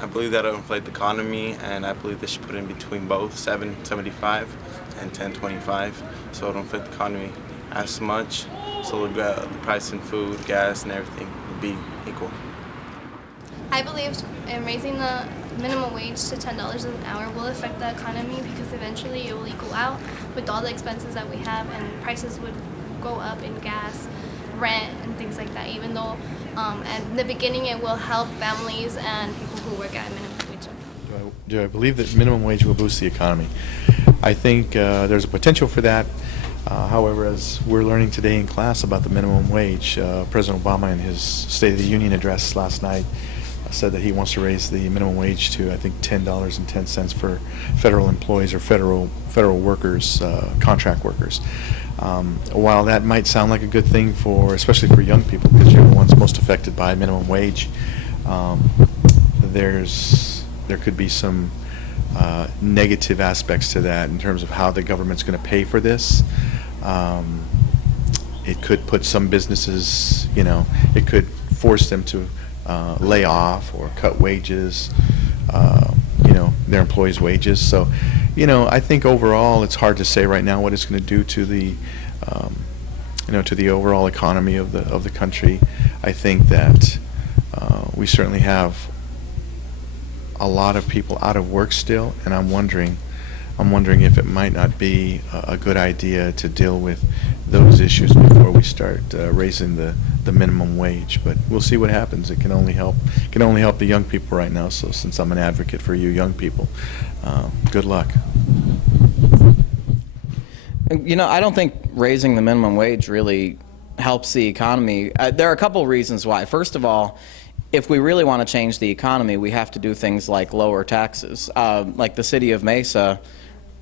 I believe that'll inflate the economy, and I believe they should put in between both 7.75 and 10.25, so it'll inflate the economy as much, so the price in food, gas, and everything will be equal. I believe in raising the minimum wage to $10 an hour will affect the economy because eventually it will equal out with all the expenses that we have, and prices would go up in gas, rent, and things like that, even though in the beginning it will help families and people who work at minimum wage. Do I believe that minimum wage will boost the economy? I think there's a potential for that. However, as we're learning today in class about the minimum wage, President Obama in his State of the Union address last night said that he wants to raise the minimum wage to, I think, $10.10 for federal employees or federal workers, contract workers. While that might sound like a good thing for, especially for young people, because you're the ones most affected by minimum wage, there could be some negative aspects to that in terms of how the government's going to pay for this. It could put some businesses, it could force them to lay off or cut wages, their employees' wages. So, I think overall it's hard to say right now what it's going to do to the, to the overall economy of the country. I think that we certainly have a lot of people out of work still, and I'm wondering if it might not be a good idea to deal with those issues before we start raising the minimum wage. But we'll see what happens. It can only help the young people right now. So since I'm an advocate for you young people, good luck. I don't think raising the minimum wage really helps the economy. There are a couple reasons why. First of all, if we really want to change the economy, we have to do things like lower taxes. Like the city of Mesa,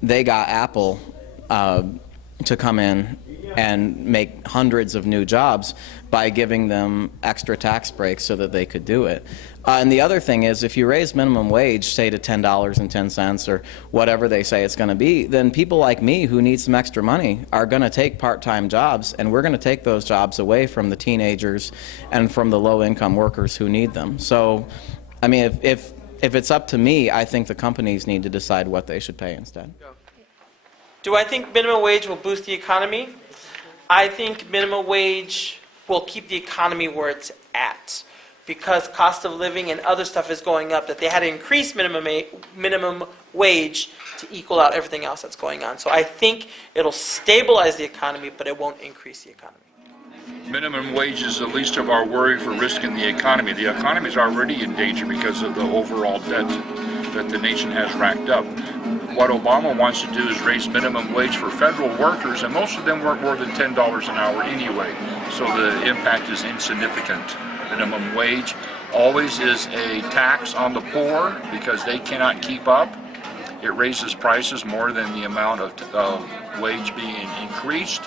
they got Apple to come in and make hundreds of new jobs by giving them extra tax breaks so that they could do it. And the other thing is, if you raise minimum wage, say to $10.10 or whatever they say it's going to be, then people like me who need some extra money are going to take part-time jobs, and we're going to take those jobs away from the teenagers and from the low-income workers who need them. So, I mean, if it's up to me, I think the companies need to decide what they should pay instead. Do I think minimum wage will boost the economy? I think minimum wage will keep the economy where it's at, because cost of living and other stuff is going up, that they had to increase minimum wage to equal out everything else that's going on. So I think it'll stabilize the economy, but it won't increase the economy. Minimum wage is the least of our worry for risking the economy. The economy is already in danger because of the overall debt that the nation has racked up. What Obama wants to do is raise minimum wage for federal workers, and most of them work more than $10 an hour anyway, so the impact is insignificant. Minimum wage always is a tax on the poor because they cannot keep up. It raises prices more than the amount of wage being increased,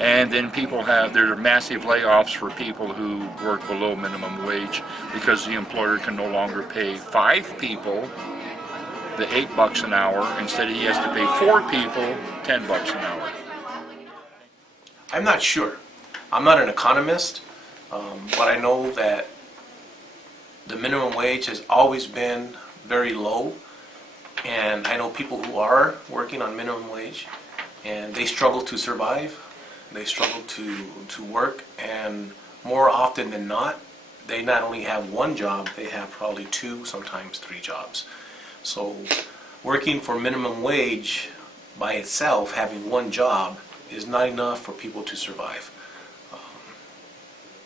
and then there are massive layoffs for people who work below minimum wage because the employer can no longer pay 5 people the $8 an hour. Instead, he has to pay 4 people $10 an hour. I'm not sure. I'm not an economist, but I know that the minimum wage has always been very low, and I know people who are working on minimum wage, and they struggle to survive. They struggle to work, and more often than not, they not only have one job, they have probably 2, sometimes 3 jobs. So working for minimum wage by itself, having one job, is not enough for people to survive.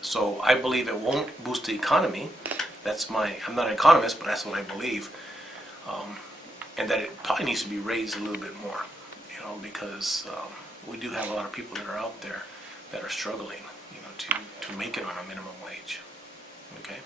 So I believe it won't boost the economy. I'm not an economist, but that's what I believe. And that it probably needs to be raised a little bit more, because we do have a lot of people that are out there that are struggling, to make it on a minimum wage. Okay?